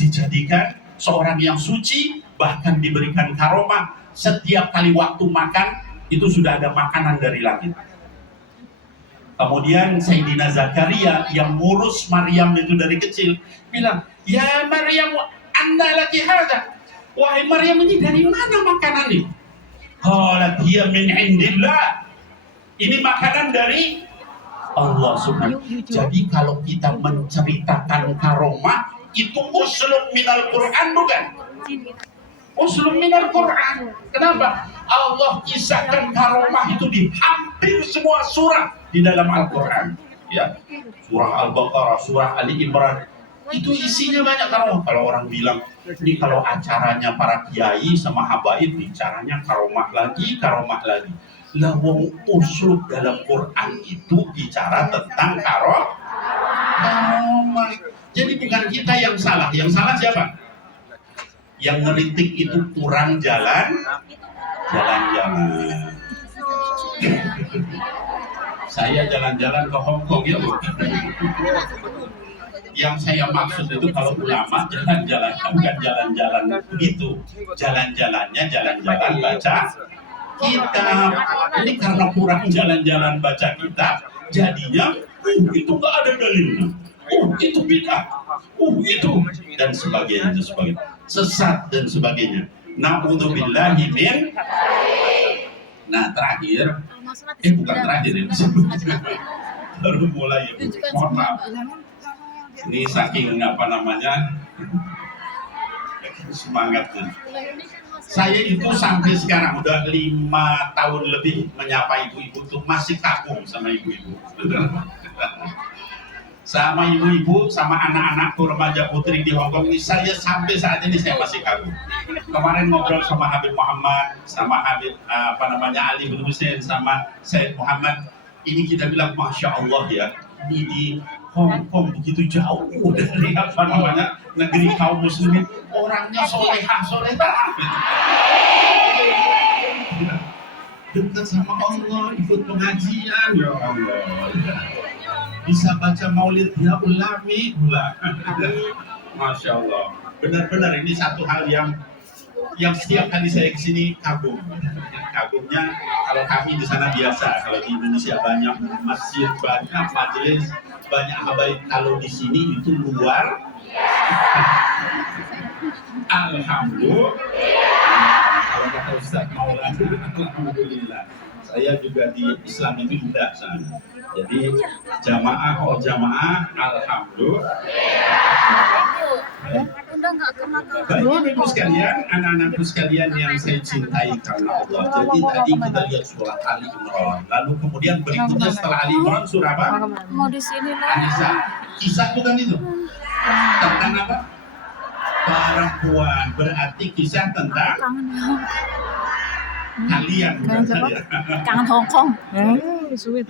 dijadikan seorang yang suci, bahkan diberikan karomah. Setiap kali waktu makan itu sudah ada makanan dari langit. Kemudian Sayyidina Zakaria yang ngurus Maryam itu dari kecil bilang, ya Maryam, anda lagi hada, wahai Maryam, ini dari mana makanan ini? Qalat hiya min indillah, ini makanan dari Allah Subhanahu. Jadi kalau kita menceritakan karomah itu uslub minal Quran, bukan? Uslub minal Quran. Kenapa? Allah kisahkan karomah itu di hampir semua surah di dalam Al-Quran. Ya, surah Al-Baqarah, surah Ali Imran, itu isinya banyak karomah. Kalau orang bilang ini kalau acaranya para kiai sama habaib, bicaranya karomah lagi, karomah lagi. Lah wong usul dalam Quran itu bicara tentang karomah. Jadi bukan kita yang salah siapa? Yang ngeritik itu kurang jalan-jalan. Saya jalan-jalan ke Hongkong ya Bu. Yang saya maksud itu kalau ulama jalan-jalan bukan jalan-jalan begitu. Jalan-jalannya jalan-jalan baca kitab. Ini karena kurang jalan-jalan baca kitab, jadinya itu nggak ada dalilnya. Itu bid'ah. Itu dan sebagainya, sesat dan sebagainya. Na'udzubillahi min. Nah terakhir, bukan terakhir ya, baru mulai. Mohon maaf. Ini saking semangatnya. Saya itu sampai sekarang udah 5 tahun lebih menyapa ibu-ibu tuh masih kagum sama ibu-ibu. Sama ibu-ibu, sama anak-anakku remaja putri di Hongkong ini, saya sampai saat ini saya masih kagum. Kemarin ngobrol sama Habib Muhammad, sama Habib Ali bin Hussein, sama Said Muhammad. Ini kita bilang Masya Allah ya, ini di Hongkong begitu jauh dari negeri kaum muslimin, orangnya solehah. Dekat sama Allah, ikut pengajian, ya Allah. Bisa baca maulid ya ulami pula. Masya Allah. Benar-benar ini satu hal yang setiap kali saya kesini kagum. Kagumnya kalau kami di sana biasa, kalau di Indonesia banyak masjid, banyak majelis, banyak habaib. Kalau di sini itu luar. Alhamdulillah. Kalau kata Ustaz Maulana, alhamdulillah. Saya juga di Islam itu tidak sana. Jadi jamaah, alhamdulillah. Baik ibu sekalian, anak-anakku sekalian yang saya cintai karena Allah. Jadi tadi kita lihat surah Ali Imran. Lalu kemudian berikutnya setelah Ali Imran surah apa? Mau di sini lah. An-Nisa. Kisah bukan itu? Tentang apa? Perempuan. Berarti kisah tentang kalian. Kangen Hongkong.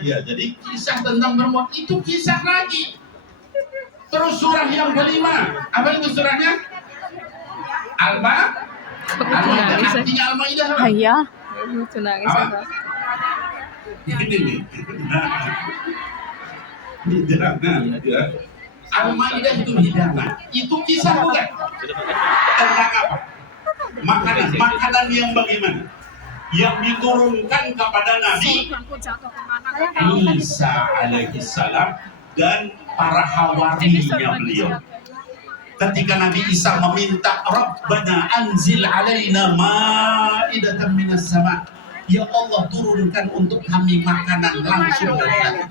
Iya, jadi kisah tentang perempuan itu kisah lagi. Terus surah yang kelima, apa itu surahnya? Al-Maidah. Artinya Al-Maidah apa? Iya. Lucu nangis apa? Ini nih. Hidangan. Ya. Al-Maidah itu hidangan. Itu kisah bukan? Tentang apa? Makanan yang bagaimana? Yang diturunkan kepada Nabi Isa alaihissalam dan para hawarinya beliau. Ketika Nabi Isa meminta Rabbana anzil alaina ma'idatan minas sama, ya Allah turunkan untuk kami makanan langsung dari langit.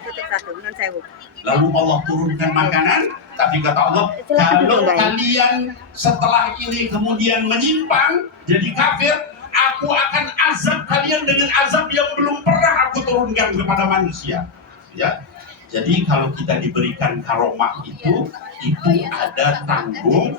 Lalu Allah turunkan makanan, tapi kata Allah, kalau kalian setelah ini kemudian menyimpang jadi kafir, aku akan azab kalian dengan azab yang belum pernah aku turunkan kepada manusia. Ya. Jadi kalau kita diberikan karomah itu ada tanggung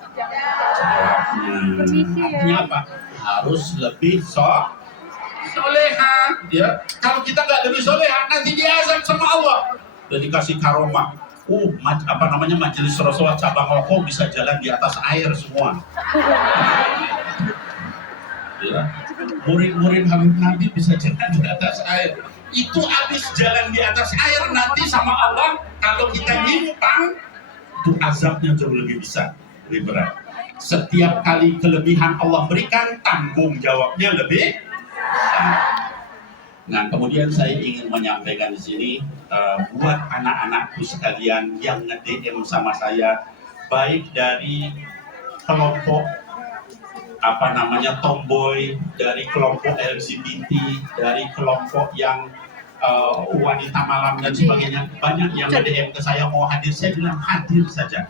jawabnya. Artinya apa? Harus lebih soleha. Ya. Kalau kita nggak lebih soleha, nanti diazab sama Allah. Jadi dikasih karomah. Majelis Rasulullah cabang Hongkong bisa jalan di atas air semua. Ya. Murid-murid Habib Nabi bisa jalan di atas air. Itu habis jalan di atas air nanti sama Allah, kalau kita nyimpang itu azabnya jauh lebih besar. lebih berat. Setiap kali kelebihan Allah berikan, tanggung jawabnya lebih besar. Nah, kemudian saya ingin menyampaikan di sini buat anak-anakku sekalian yang nge-DM sama saya, baik dari kelompok tomboy, dari kelompok LGBT, dari kelompok yang wanita malam dan sebagainya, banyak yang nge-DM ke saya mau hadir. Saya bilang hadir saja.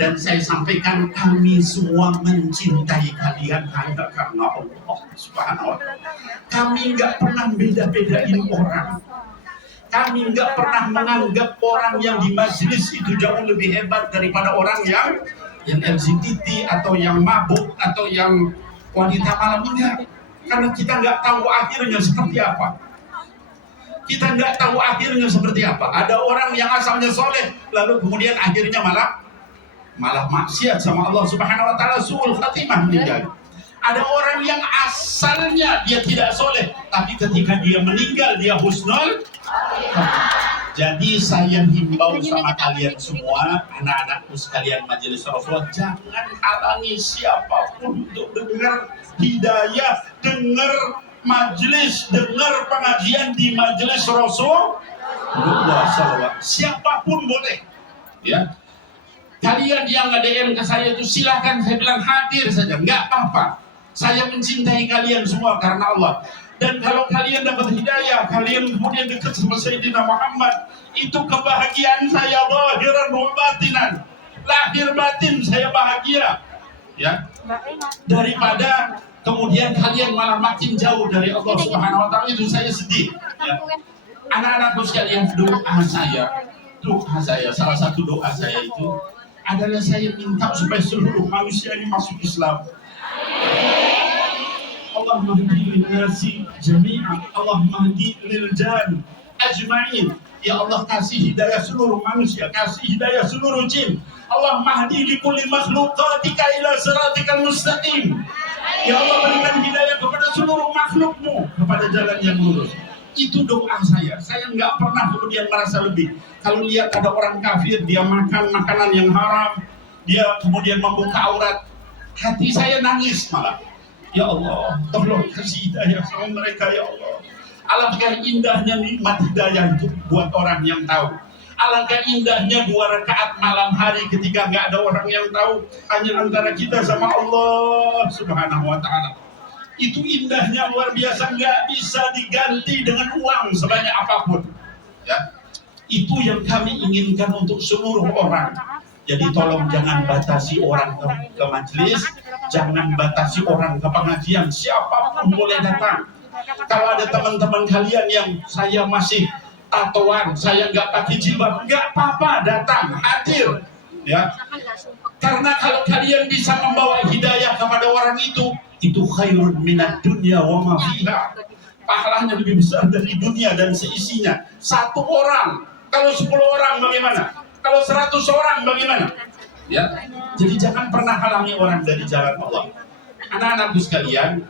Dan saya sampaikan kami semua mencintai kalian hanya karena Allah Subhanahu wa Ta'ala. Kami nggak pernah beda-bedain orang. Kami nggak pernah menganggap orang yang di majelis itu jauh lebih hebat daripada orang yang LGBT atau yang mabuk atau yang wanita malam. Enggak. Karena kita nggak tahu akhirnya seperti apa. Kita nggak tahu akhirnya seperti apa. Ada orang yang asalnya soleh, lalu kemudian akhirnya malah maksiat sama Allah Subhanahu wa Ta'ala, suul khatimah meninggal. Ada orang yang asalnya dia tidak soleh, tapi ketika dia meninggal dia husnul. Jadi saya himbau sama kalian semua, anak-anakku sekalian majelis Rasulullah, jangan halangi siapapun untuk dengar hidayah, dengar majelis, dengar pengajian di majelis Rasulullah SAW. Siapapun boleh, ya. Kalian yang nge-DM ke saya itu silahkan, saya bilang hadir saja, nggak apa-apa. Saya mencintai kalian semua karena Allah. Dan kalau kalian dapat hidayah, kalian kemudian dekat sama Sayyidina Muhammad, itu kebahagiaan saya zahiran wa batinan. Lahir batin saya bahagia, ya. Daripada kemudian kalian malah makin jauh dari Allah Subhanahu wa Ta'ala, itu saya sedih, ya. Anak-anakku sekalian, doa saya, salah satu doa saya itu adalah saya minta supaya seluruh manusia ini masuk Islam. Allah mahdi lil nasi jami'an, Allah mahdi lil jan ajma'in. Ya Allah, kasih hidayah seluruh manusia, kasih hidayah seluruh jin. Allah mahdi li kulli makhluqatika ila siratikal mustaqim. Ya Allah, berikan hidayah kepada seluruh makhlukmu kepada jalan yang lurus. Itu doa saya. Saya nggak pernah kemudian merasa lebih. Kalau lihat ada orang kafir, dia makan makanan yang haram, dia kemudian membuka aurat, hati saya nangis malah. Ya Allah, tolong kasih hidayah sama mereka, ya Allah. Alangkah indahnya nikmat hidayah itu buat orang yang tahu. Alangkah indahnya 2 rakaat malam hari ketika nggak ada orang yang tahu, hanya antara kita sama Allah Subhanahu wa Ta'ala. Itu indahnya luar biasa, nggak bisa diganti dengan uang sebanyak apapun, ya. Itu yang kami inginkan untuk seluruh orang. Jadi tolong jangan batasi orang ke majelis, jangan batasi orang ke pengajian, siapapun boleh datang. Kalau ada teman-teman kalian yang saya masih tatoan, saya nggak pakai jilbab, nggak apa-apa, datang, hadir, ya. Karena kalau kalian bisa membawa hidayah kepada orang itu khairun minad dunya wa ma fiha. Pahalanya lebih besar dari dunia dan seisinya. 1 orang, kalau 10 orang bagaimana? Kalau 100 orang bagaimana? Ya. Jadi jangan pernah halangi orang dari jalan Allah. Anak-anakku sekalian,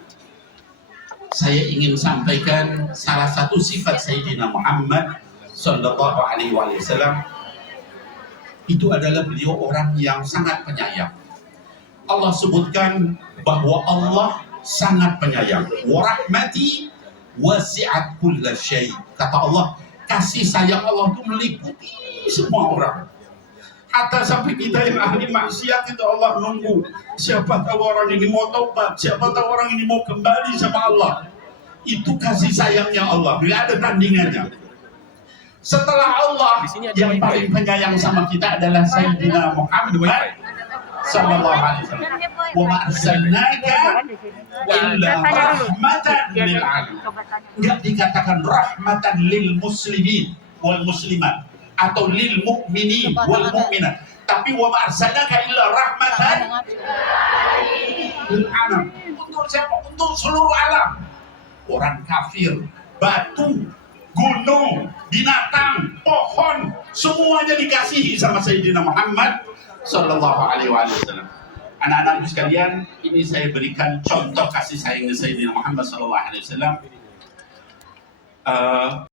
saya ingin sampaikan salah satu sifat Sayyidina Muhammad sallallahu alaihi wasallam. Itu adalah beliau orang yang sangat penyayang. Allah sebutkan bahwa Allah sangat penyayang. Wa rahmati wasi'at kulla syai'. Kata Allah, kasih sayang Allah itu meliputi semua orang. Hatta sampai kita yang ahli maksiat itu Allah nunggu. Siapa tahu orang ini mau tobat, siapa tahu orang ini mau kembali sama Allah. Itu kasih sayangnya Allah, tidak ada tandingannya. Setelah Allah, yang paling penyayang sama kita adalah Sayyidina Muhammad sallallahu alaihi wasallam. Wa ma arsalnaka illa rahmatan lil alamin. Enggak dikatakan rahmatan lil muslimin wal muslimat atau lil mu'minin wal mu'minat, tapi wa ma arsalnaka illa rahmatan lil alamin. Untuk siapa? Untuk seluruh alam. Orang kafir, batu, gunung, binatang, pohon, semuanya dikasihi sama Sayyidina Muhammad sallallahu alaihi wasallam. Anak-anak sekalian, ini saya berikan contoh kasih sayangnya Sayyidina Muhammad sallallahu alaihi wasallam.